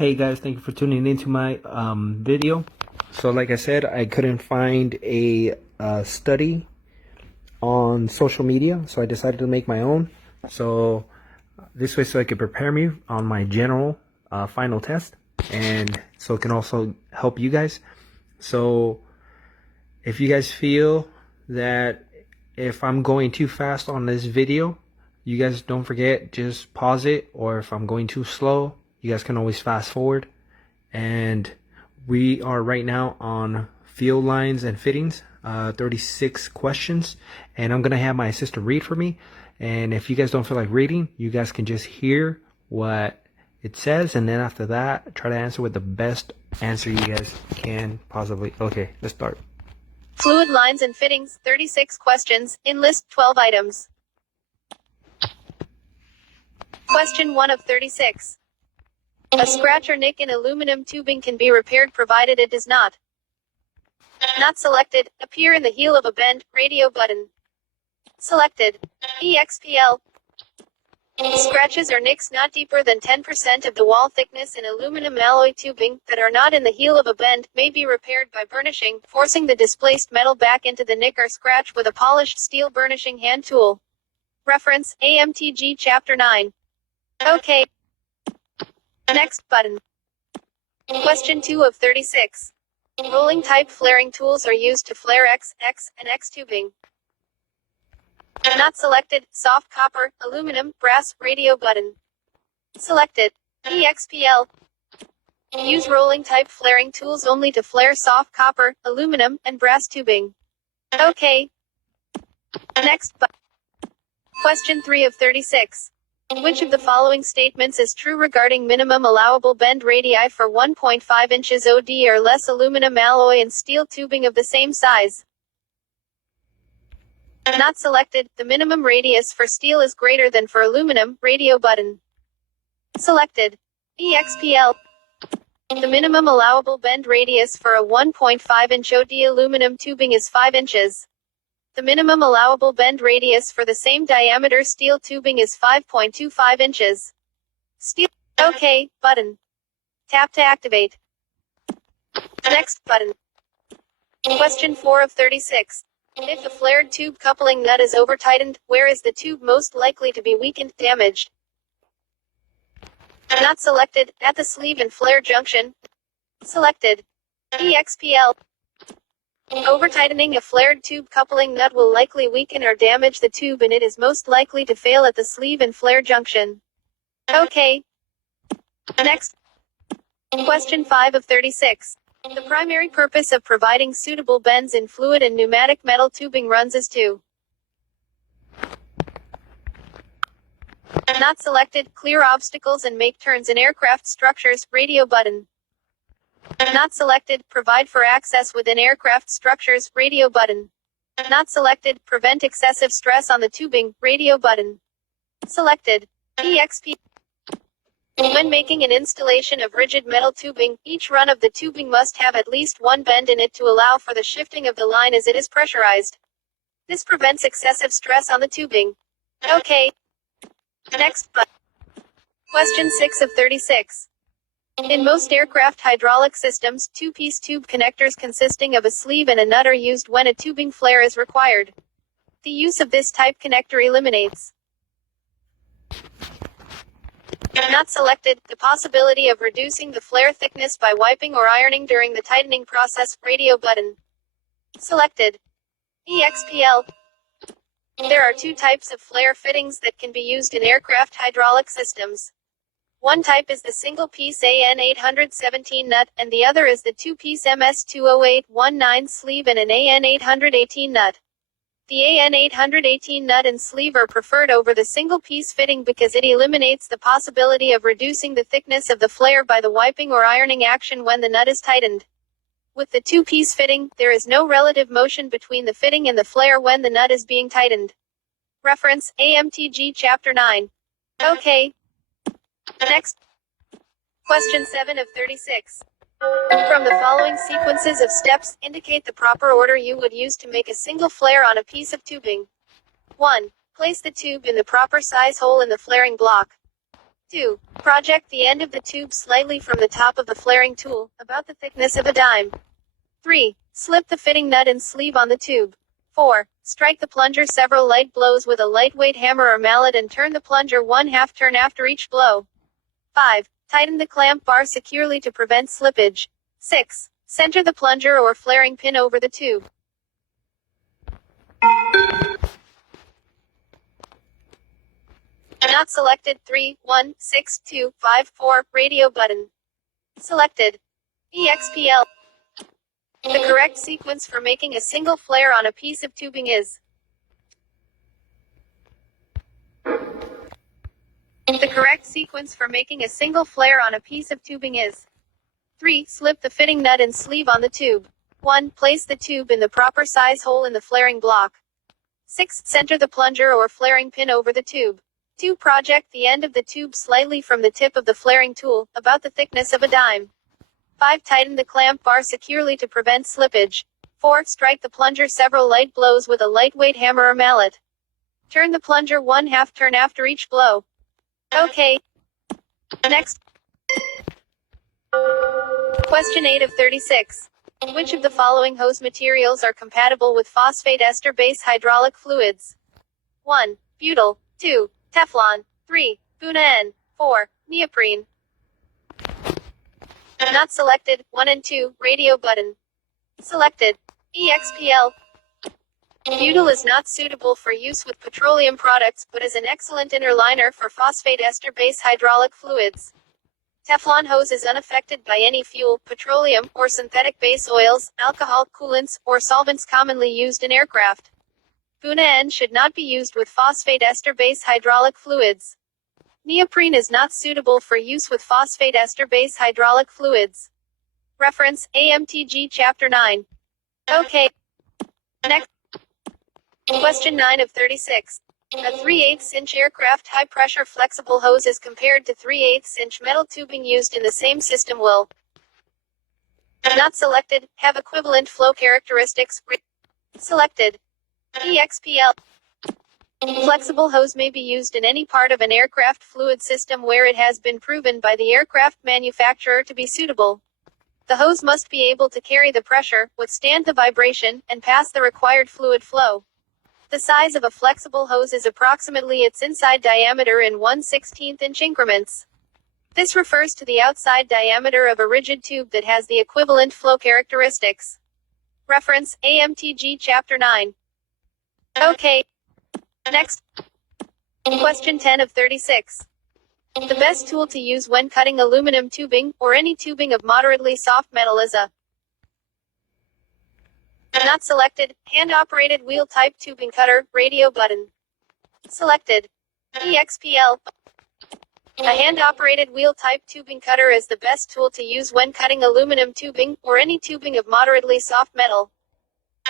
Hey guys, thank you for tuning into my video. So like I said, I couldn't find a study on social media, so I decided to make my own. So this way, so I could prepare me on my general final test, and so it can also help you guys. So if you guys feel that if I'm going too fast on this video, you guys don't forget, just pause it, or if I'm going too slow, you guys can always fast forward. And we are right now on field lines and fittings, 36 questions, and I'm gonna have my assistant read for me. And if you guys don't feel like reading, you guys can just hear what it says, and then after that, try to answer with the best answer you guys can possibly. Okay, let's start. Fluid lines and fittings, 36 questions, enlist 12 items. Question 1 of 36. A scratch or nick in aluminum tubing can be repaired provided it does not. Not selected, appear in the heel of a bend, radio button. Selected. EXPL. Scratches or nicks not deeper than 10% of the wall thickness in aluminum alloy tubing, that are not in the heel of a bend, may be repaired by burnishing, forcing the displaced metal back into the nick or scratch with a polished steel burnishing hand tool. Reference, AMTG Chapter 9. OK. Next button. Question 2 of 36. Rolling type flaring tools are used to flare X, and X tubing. Not selected, soft copper, aluminum, brass, radio button. Selected. EXPL. Use rolling type flaring tools only to flare soft copper, aluminum, and brass tubing. OK. Next button. Question 3 of 36. Which of the following statements is true regarding minimum allowable bend radii for 1.5 inches OD or less aluminum alloy and steel tubing of the same size? Not selected, the minimum radius for steel is greater than for aluminum, radio button. Selected. EXPL. The minimum allowable bend radius for a 1.5 inch OD aluminum tubing is 5 inches. The minimum allowable bend radius for the same diameter steel tubing is 5.25 inches. Steel. OK, button. Tap to activate. Next button. Question 4 of 36. If a flared tube coupling nut is over-tightened, where is the tube most likely to be weakened, damaged? Not selected, at the sleeve and flare junction. Selected. EXPL. Over-tightening a flared tube coupling nut will likely weaken or damage the tube, and it is most likely to fail at the sleeve and flare junction. OK. Next. Question 5 of 36. The primary purpose of providing suitable bends in fluid and pneumatic metal tubing runs is to. Not selected, clear obstacles and make turns in aircraft structures, radio button. Not selected, provide for access within aircraft structures, radio button. Not selected, prevent excessive stress on the tubing, radio button. Selected. EXP. When making an installation of rigid metal tubing, each run of the tubing must have at least one bend in it to allow for the shifting of the line as it is pressurized. This prevents excessive stress on the tubing. OK. Next button. Question 6 of 36. In most aircraft hydraulic systems, two-piece tube connectors consisting of a sleeve and a nut are used when a tubing flare is required. The use of this type connector eliminates. Not selected, the possibility of reducing the flare thickness by wiping or ironing during the tightening process, radio button. Selected. EXPL. There are two types of flare fittings that can be used in aircraft hydraulic systems. One type is the single-piece AN817 nut, and the other is the two-piece MS20819 sleeve and an AN818 nut. The AN818 nut and sleeve are preferred over the single-piece fitting because it eliminates the possibility of reducing the thickness of the flare by the wiping or ironing action when the nut is tightened. With the two-piece fitting, there is no relative motion between the fitting and the flare when the nut is being tightened. Reference, AMTG Chapter 9. OK. Next. Question 7 of 36. From the following sequences of steps, indicate the proper order you would use to make a single flare on a piece of tubing. 1. Place the tube in the proper size hole in the flaring block. 2. Project the end of the tube slightly from the top of the flaring tool, about the thickness of a dime. 3. Slip the fitting nut and sleeve on the tube. 4. Strike the plunger several light blows with a lightweight hammer or mallet and turn the plunger 1/2 turn after each blow. 5. Tighten the clamp bar securely to prevent slippage. 6. Center the plunger or flaring pin over the tube. Not selected. 3, 1, 6, 2, 5, 4, radio button. Selected. EXPL. The correct sequence for making a single flare on a piece of tubing is. The correct sequence for making a single flare on a piece of tubing is. 3. Slip the fitting nut and sleeve on the tube. 1. Place the tube in the proper size hole in the flaring block. 6. Center the plunger or flaring pin over the tube. 2. Project the end of the tube slightly from the tip of the flaring tool, about the thickness of a dime. 5. Tighten the clamp bar securely to prevent slippage. 4. Strike the plunger several light blows with a lightweight hammer or mallet. Turn the plunger 1/2 turn after each blow. Okay. Next. Question 8 of 36. Which of the following hose materials are compatible with phosphate ester base hydraulic fluids? 1. Butyl. 2. Teflon. 3. Buna N. 4. Neoprene. Not selected. 1 and 2. Radio button. Selected. EXPL. Butyl is not suitable for use with petroleum products, but is an excellent inner liner for phosphate ester base hydraulic fluids. Teflon hose is unaffected by any fuel, petroleum, or synthetic base oils, alcohol, coolants, or solvents commonly used in aircraft. Buna N should not be used with phosphate ester base hydraulic fluids. Neoprene is not suitable for use with phosphate ester base hydraulic fluids. Reference, AMTG Chapter 9. Okay. Next. Question 9 of 36. A 3/8 inch aircraft high-pressure flexible hose is compared to 3/8 inch metal tubing used in the same system will. Not selected, have equivalent flow characteristics. Selected. EXPL. Flexible hose may be used in any part of an aircraft fluid system where it has been proven by the aircraft manufacturer to be suitable. The hose must be able to carry the pressure, withstand the vibration, and pass the required fluid flow. The size of a flexible hose is approximately its inside diameter in 1/16 inch increments. This refers to the outside diameter of a rigid tube that has the equivalent flow characteristics. Reference, AMTG Chapter 9. Okay. Next. Question 10 of 36. The best tool to use when cutting aluminum tubing, or any tubing of moderately soft metal is a. Not selected, hand-operated wheel-type tubing cutter, radio button. Selected. EXPL. A hand-operated wheel-type tubing cutter is the best tool to use when cutting aluminum tubing, or any tubing of moderately soft metal.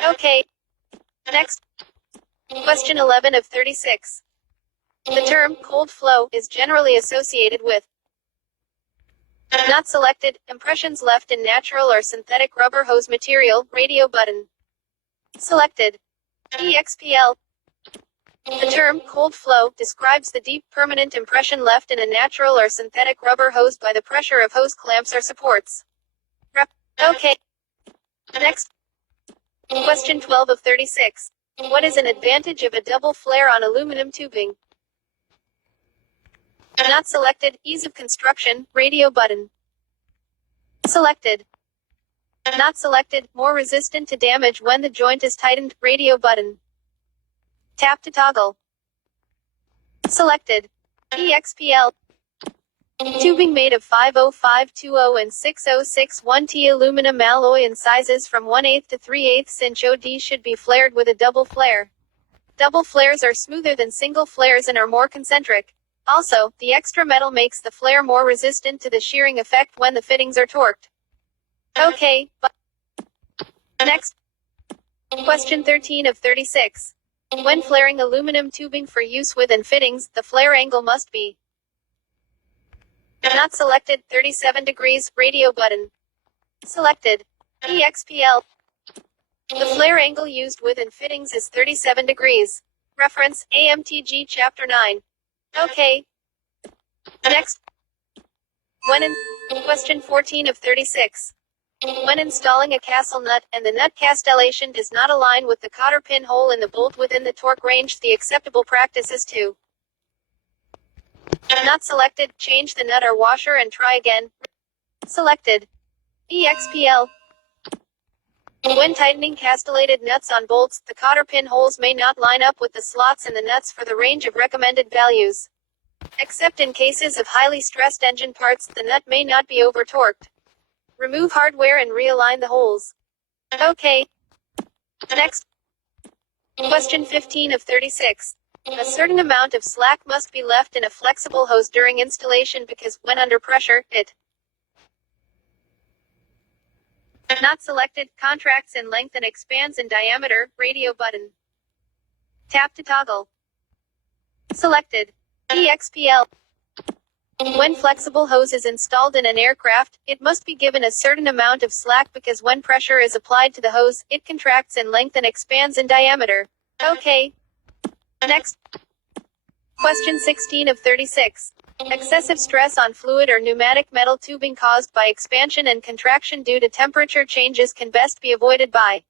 Okay. Next. Question 11 of 36. The term cold flow is generally associated with. Not selected, impressions left in natural or synthetic rubber hose material, radio button. Selected. EXPL. The term cold flow describes the deep permanent impression left in a natural or synthetic rubber hose by the pressure of hose clamps or supports. Okay. Next. Question 12 of 36. What is an advantage of a double flare on aluminum tubing? Not selected, ease of construction, radio button. Selected. Not selected, more resistant to damage when the joint is tightened, radio button. Tap to toggle. Selected. EXPL. Tubing made of 50520 and 6061T aluminum alloy in sizes from 1/8 to 3/8 inch OD should be flared with a double flare. Double flares are smoother than single flares and are more concentric. Also, the extra metal makes the flare more resistant to the shearing effect when the fittings are torqued. Okay, but next. Question 13 of 36. When flaring aluminum tubing for use within fittings, the flare angle must be. Not selected, 37 degrees, radio button. Selected. EXPL. The flare angle used within fittings is 37 degrees. Reference, AMTG Chapter 9. Okay. Next. Question 14 of 36. When installing a castle nut, and the nut castellation does not align with the cotter pin hole in the bolt within the torque range, the acceptable practice is to not selected, change the nut or washer and try again. Selected. EXPL. When tightening castellated nuts on bolts, the cotter pin holes may not line up with the slots in the nuts for the range of recommended values. Except in cases of highly stressed engine parts, the nut may not be over-torqued. Remove hardware and realign the holes. OK. Next. Question 15 of 36. A certain amount of slack must be left in a flexible hose during installation because, when under pressure, it not selected, contracts in length and expands in diameter, radio button. Tap to toggle. Selected. EXPL. When flexible hose is installed in an aircraft, it must be given a certain amount of slack because when pressure is applied to the hose, it contracts in length and expands in diameter. OK. Next. Question 16 of 36. Excessive stress on fluid or pneumatic metal tubing caused by expansion and contraction due to temperature changes can best be avoided by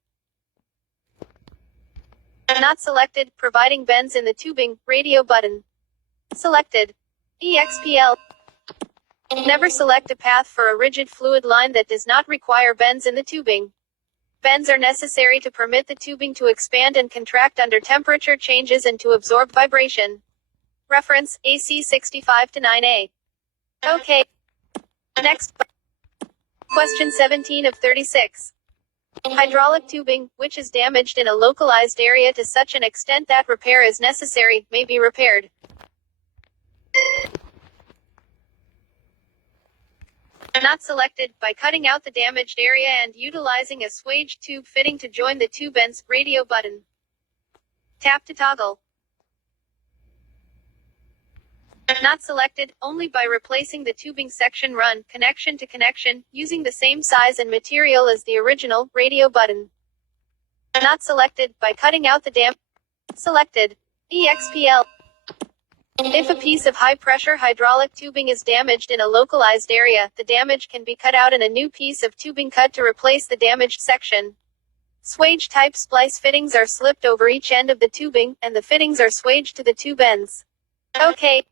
not selected, providing bends in the tubing, radio button. Selected. EXPL. Never select a path for a rigid fluid line that does not require bends in the tubing. Bends are necessary to permit the tubing to expand and contract under temperature changes and to absorb vibration. Reference, AC 65-9A. OK. Next. Question 17 of 36. Hydraulic tubing, which is damaged in a localized area to such an extent that repair is necessary, may be repaired. Not selected, by cutting out the damaged area and utilizing a swage tube fitting to join the tube ends, radio button. Tap to toggle. Not selected, only by replacing the tubing section run, connection to connection, using the same size and material as the original, radio button. Not selected, by cutting out the selected. EXPL. If a piece of high-pressure hydraulic tubing is damaged in a localized area, the damage can be cut out and a new piece of tubing cut to replace the damaged section. Swage-type splice fittings are slipped over each end of the tubing, and the fittings are swaged to the tube ends. OK.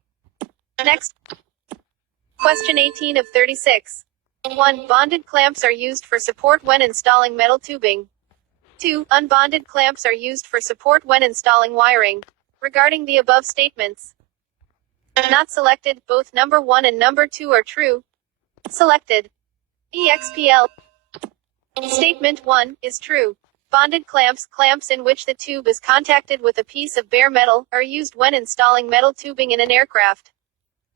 Next. Question 18 of 36. 1. Bonded clamps are used for support when installing metal tubing. 2. Unbonded clamps are used for support when installing wiring. Regarding the above statements, not selected, both number 1 and number 2 are true. Selected. EXPL. Statement 1 is true. Bonded clamps, clamps in which the tube is contacted with a piece of bare metal, are used when installing metal tubing in an aircraft.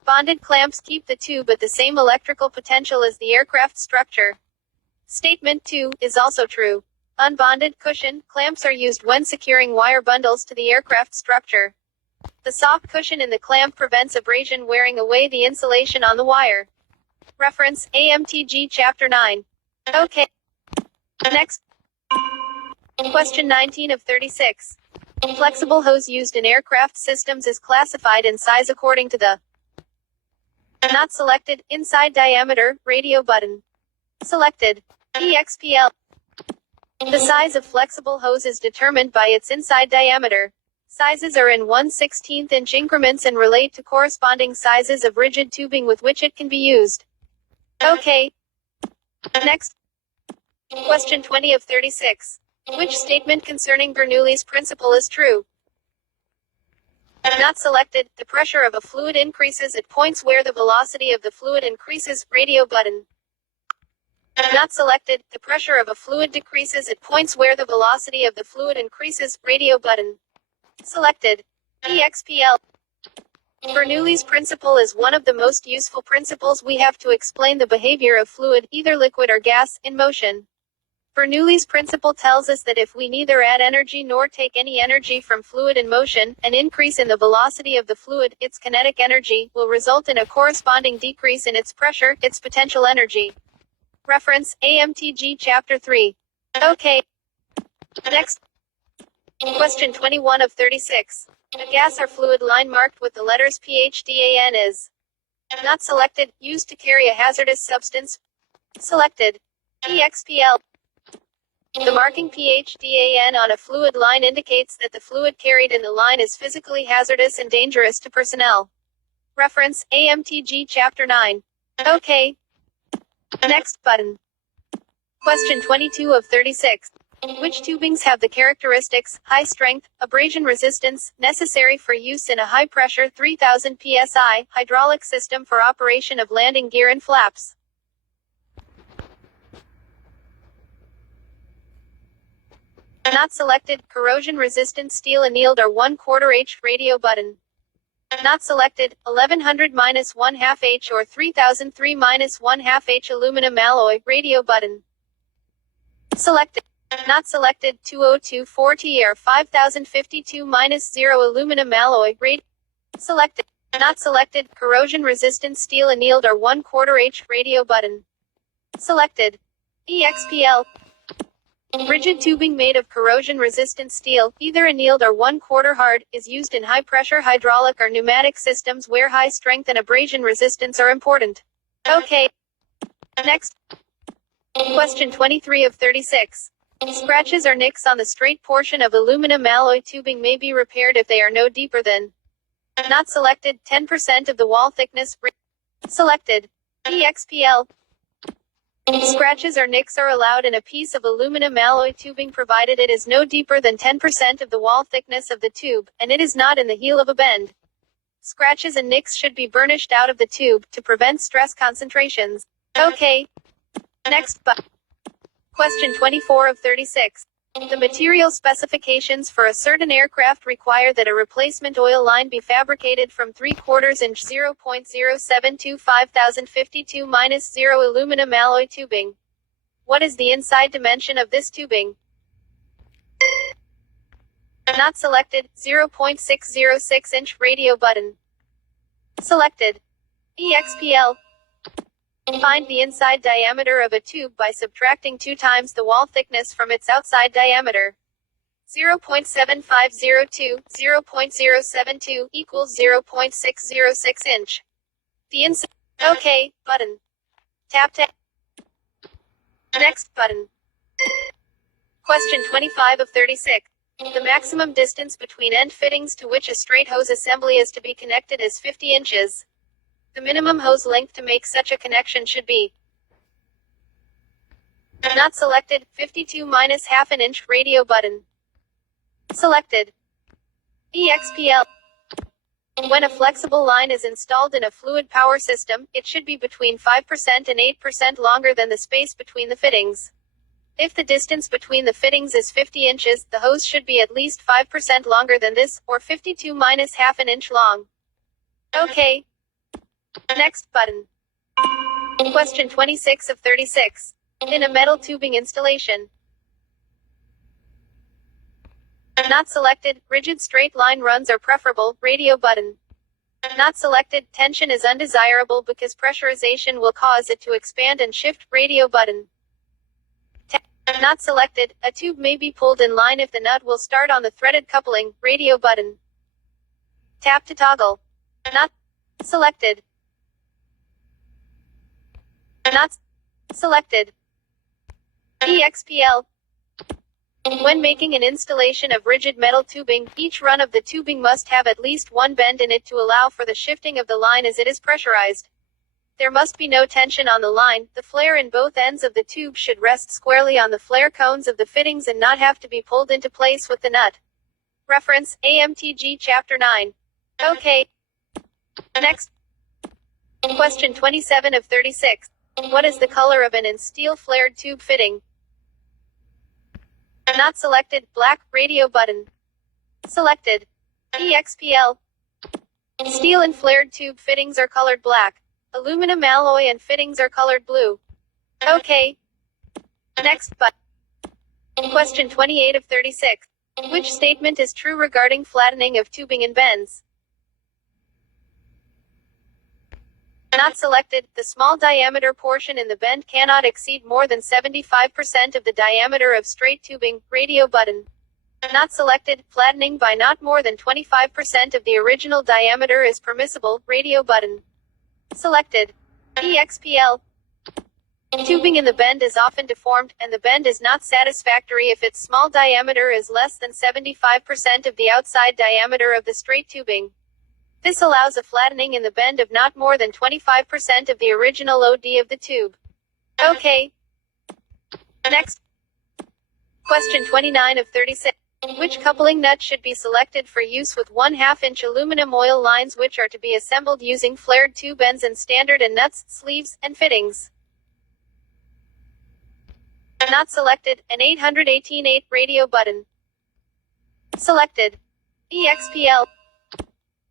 Bonded clamps keep the tube at the same electrical potential as the aircraft structure. Statement 2 is also true. Unbonded cushion clamps are used when securing wire bundles to the aircraft structure. The soft cushion in the clamp prevents abrasion wearing away the insulation on the wire. Reference, AMTG Chapter 9. OK. Next. Question 19 of 36. Flexible hose used in aircraft systems is classified in size according to the not selected, inside diameter, radio button. Selected. EXPL. The size of flexible hose is determined by its inside diameter. Sizes are in 1/16 inch increments and relate to corresponding sizes of rigid tubing with which it can be used. OK. Next. Question 20 of 36. Which statement concerning Bernoulli's principle is true? Not selected, the pressure of a fluid increases at points where the velocity of the fluid increases, radio button. Not selected, the pressure of a fluid decreases at points where the velocity of the fluid increases, radio button. Selected. EXPL. Bernoulli's principle is one of the most useful principles we have to explain the behavior of fluid, either liquid or gas, in motion. Bernoulli's principle tells us that if we neither add energy nor take any energy from fluid in motion, an increase in the velocity of the fluid, its kinetic energy, will result in a corresponding decrease in its pressure, its potential energy. Reference, AMTG Chapter 3. OK. Next. Question 21 of 36. A gas or fluid line marked with the letters PHDAN is Not selected. Used to carry a hazardous substance. Selected. EXPL. The marking PHDAN on a fluid line indicates that the fluid carried in the line is physically hazardous and dangerous to personnel. Reference, AMTG Chapter 9. OK. Next button. Question 22 of 36. Which tubings have the characteristics, high strength, abrasion resistance, necessary for use in a high pressure 3000 psi hydraulic system for operation of landing gear and flaps? Not selected. Corrosion resistant steel annealed or 1/4 H radio button. Not selected. 1100-1/2 H or 3003-1/2 H aluminum alloy radio button. Selected. Not selected. 2024T or 5052-0 aluminum alloy radio. Selected. Not selected. Corrosion resistant steel annealed or 1/4 H radio button. Selected. EXPL. Rigid tubing made of corrosion-resistant steel, either annealed or 1/4 hard, is used in high-pressure hydraulic or pneumatic systems where high strength and abrasion resistance are important. OK. Next. Question 23 of 36. Scratches or nicks on the straight portion of aluminum alloy tubing may be repaired if they are no deeper than. Not selected. 10% of the wall thickness. Selected. EXPL. Scratches or nicks are allowed in a piece of aluminum alloy tubing provided it is no deeper than 10% of the wall thickness of the tube, and it is not in the heel of a bend. Scratches and nicks should be burnished out of the tube to prevent stress concentrations. OK. Next button. Question 24 of 36. The material specifications for a certain aircraft require that a replacement oil line be fabricated from 3/4 inch 0.072 5052-0 aluminum alloy tubing. What is the inside dimension of this tubing? Not selected. 0.606 inch radio button. Selected. EXPL. Find the inside diameter of a tube by subtracting 2 times the wall thickness from its outside diameter. 0.7502, 0.072 equals 0.606 inch. The inside. OK button. Tap. Next button. Question 25 of 36. The maximum distance between end fittings to which a straight hose assembly is to be connected is 50 inches. The minimum hose length to make such a connection should be. Not selected. 52-1/2 inch radio button. Selected. EXPL. When a flexible line is installed in a fluid power system, it should be between 5% and 8% longer than the space between the fittings. If the distance between the fittings is 50 inches, the hose should be at least 5% longer than this, or 52-1/2 inch long. OK. Next button. Question 26 of 36. In a metal tubing installation. Not selected. Rigid straight line runs are preferable. Radio button. Not selected. Tension is undesirable because pressurization will cause it to expand and shift. Radio button. Not selected. A tube may be pulled in line if the nut will start on the threaded coupling. Radio button. Tap to toggle. Not selected. Not selected. EXPL. When making an installation of rigid metal tubing, each run of the tubing must have at least one bend in it to allow for the shifting of the line as it is pressurized. There must be no tension on the line. The flare in both ends of the tube should rest squarely on the flare cones of the fittings and not have to be pulled into place with the nut. Reference, AMTG Chapter 9. OK. Next. Question 27 of 36. What is the color of an in steel flared tube fitting? Not selected. Black. Radio button. Selected. EXPL. Steel and flared tube fittings are colored black. Aluminum alloy and fittings are colored blue. OK. Next button. Question 28 of 36. Which statement is true regarding flattening of tubing in bends? Not selected. The small diameter portion in the bend cannot exceed more than 75% of the diameter of straight tubing. Radio button. Not selected. Flattening by not more than 25% of the original diameter is permissible. Radio button. Selected. EXPL. Tubing in the bend is often deformed, and the bend is not satisfactory if its small diameter is less than 75% of the outside diameter of the straight tubing. This allows a flattening in the bend of not more than 25% of the original OD of the tube. Okay. Next. Question 29 of 36. Which coupling nut should be selected for use with 1/2 inch aluminum oil lines which are to be assembled using flared tube ends and standard and nuts, sleeves, and fittings? Not selected. An 818/8 radio button. Selected. EXPL.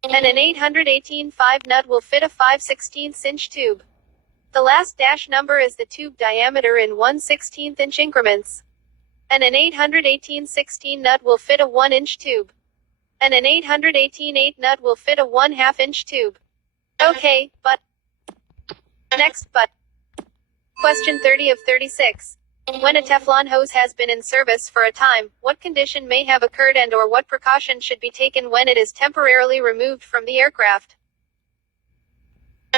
And an 818/5 nut will fit a 5/16 inch tube. The last dash number is the tube diameter in 1/16 inch increments. And an 818/16 nut will fit a 1 inch tube. And an 818/8 nut will fit a 1/2 inch tube. Okay, but. Next, but. Question 30 of 36. When a Teflon hose has been in service for a time, what condition may have occurred and or what precaution should be taken when it is temporarily removed from the aircraft?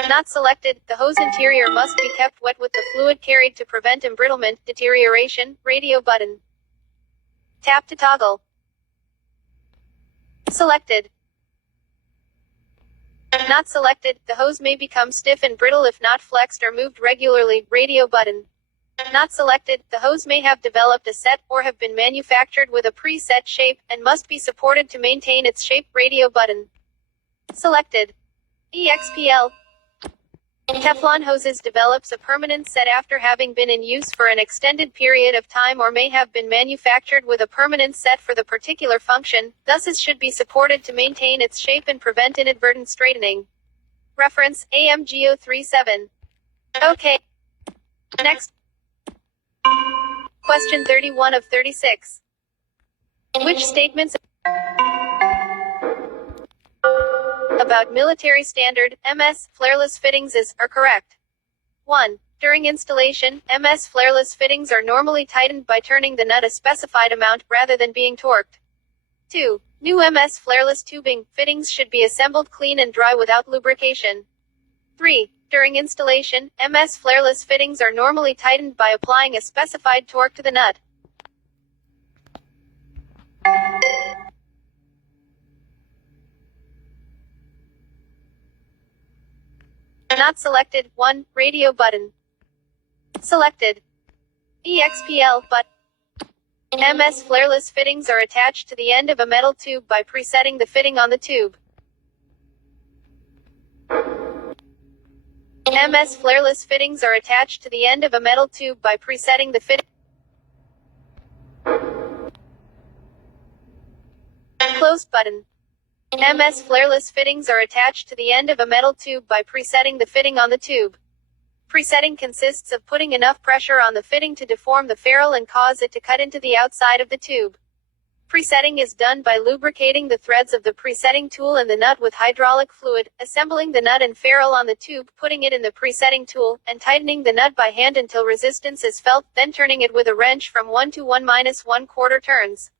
Not selected. The hose interior must be kept wet with the fluid carried to prevent embrittlement, deterioration, radio button. Tap to toggle. Selected. Not selected. The hose may become stiff and brittle if not flexed or moved regularly, radio button. Not selected. The hose may have developed a set, or have been manufactured with a pre-set shape, and must be supported to maintain its shape, radio button. Selected. EXPL. Teflon hoses develops a permanent set after having been in use for an extended period of time or may have been manufactured with a permanent set for the particular function, thus it should be supported to maintain its shape and prevent inadvertent straightening. Reference, AMGO 37. Okay. Next. Question 31 of 36. Which statements about military standard, MS, flareless fittings are correct? 1. During installation, MS flareless fittings are normally tightened by turning the nut a specified amount, rather than being torqued. 2. New MS flareless tubing, fittings should be assembled clean and dry without lubrication. 3. During installation, MS flareless fittings are normally tightened by applying a specified torque to the nut. Not selected. 1. Radio button. Selected. EXPL, but. MS flareless fittings are attached to the end of a metal tube by presetting the fitting on the tube. MS flareless fittings are attached to the end of a metal tube by presetting the fitting. Close button. MS flareless fittings are attached to the end of a metal tube by presetting the fitting on the tube. Presetting consists of putting enough pressure on the fitting to deform the ferrule and cause it to cut into the outside of the tube. Presetting is done by lubricating the threads of the presetting tool and the nut with hydraulic fluid, assembling the nut and ferrule on the tube, putting it in the presetting tool, and tightening the nut by hand until resistance is felt, then turning it with a wrench from 1 to 1-1/4 turns.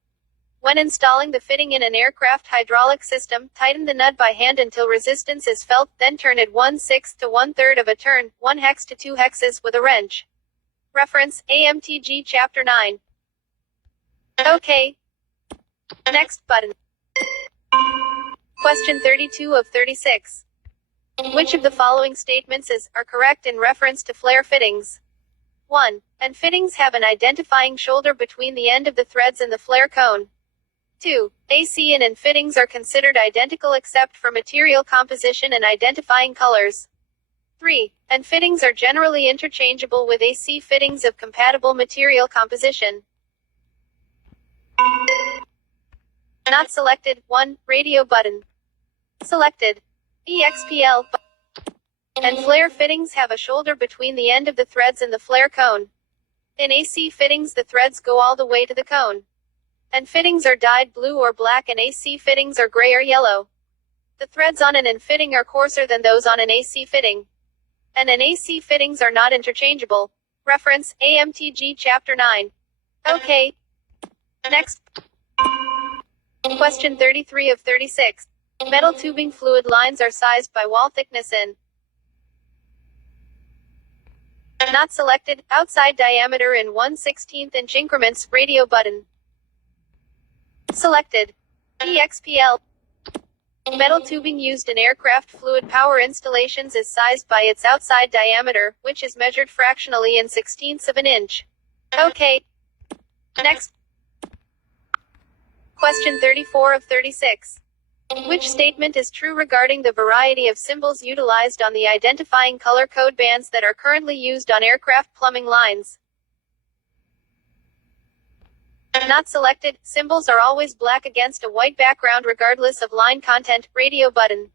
When installing the fitting in an aircraft hydraulic system, tighten the nut by hand until resistance is felt, then turn it 1/6 to 1/3 of a turn, 1 hex to 2 hexes, with a wrench. Reference, AMTG Chapter 9. Okay. Next button. Question 32 of 36. Which of the following statements are correct in reference to flare fittings? 1. And fittings have an identifying shoulder between the end of the threads and the flare cone. 2. AC and fittings are considered identical except for material composition and identifying colors. 3. And fittings are generally interchangeable with AC fittings of compatible material composition. Not selected. 1. Radio button. Selected. EXPL. And flare fittings have a shoulder between the end of the threads and the flare cone. In AC fittings the threads go all the way to the cone. And fittings are dyed blue or black and AC fittings are gray or yellow. The threads on an fitting are coarser than those on an AC fitting. And an AC fittings are not interchangeable. Reference, AMTG Chapter 9. Okay. Next. Question 33 of 36. Metal tubing fluid lines are sized by wall thickness in Not selected. Outside diameter in 1/16 inch increments. Radio button. Selected. EXPL. Metal tubing used in aircraft fluid power installations is sized by its outside diameter, which is measured fractionally in 1/16 of an inch. Okay. Next. Question 34 of 36. Which statement is true regarding the variety of symbols utilized on the identifying color code bands that are currently used on aircraft plumbing lines? Not selected. Symbols are always black against a white background regardless of line content. Radio button.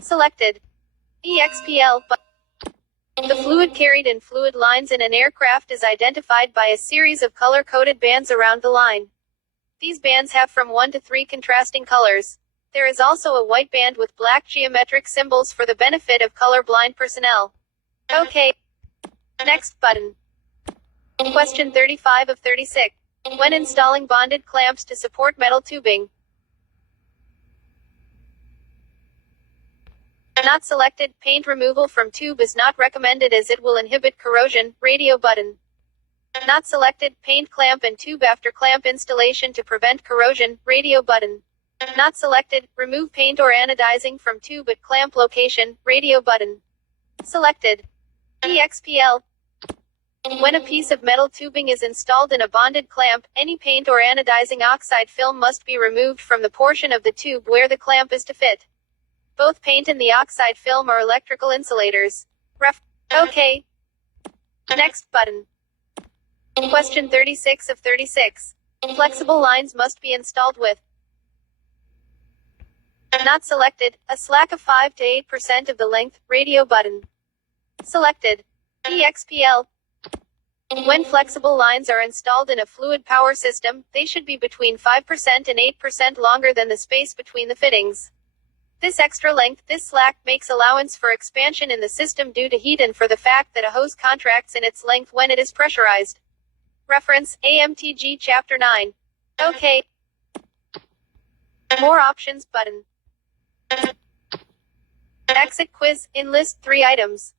Selected. EXPL. The fluid carried in fluid lines in an aircraft is identified by a series of color-coded bands around the line. These bands have from 1 to 3 contrasting colors. There is also a white band with black geometric symbols for the benefit of color-blind personnel. Okay. Next button. Question 35 of 36. When installing bonded clamps to support metal tubing. Not selected. Paint removal from tube is not recommended as it will inhibit corrosion. Radio button. Not selected. Paint clamp and tube after clamp installation to prevent corrosion. Radio button. Not selected. Remove paint or anodizing from tube at clamp location. Radio button. Selected. EXPL. When a piece of metal tubing is installed in a bonded clamp, any paint or anodizing oxide film must be removed from the portion of the tube where the clamp is to fit. Both paint and the oxide film are electrical insulators. Okay. Next button. Question 36 of 36. Flexible lines must be installed with. Not selected. A slack of 5 to 8% of the length. Radio button. Selected. EXPL. When flexible lines are installed in a fluid power system, they should be between 5% and 8% longer than the space between the fittings. This extra length, this slack, makes allowance for expansion in the system due to heat and for the fact that a hose contracts in its length when it is pressurized. Reference, AMTG Chapter 9. Okay. More options button. Exit quiz, enlist 3 items.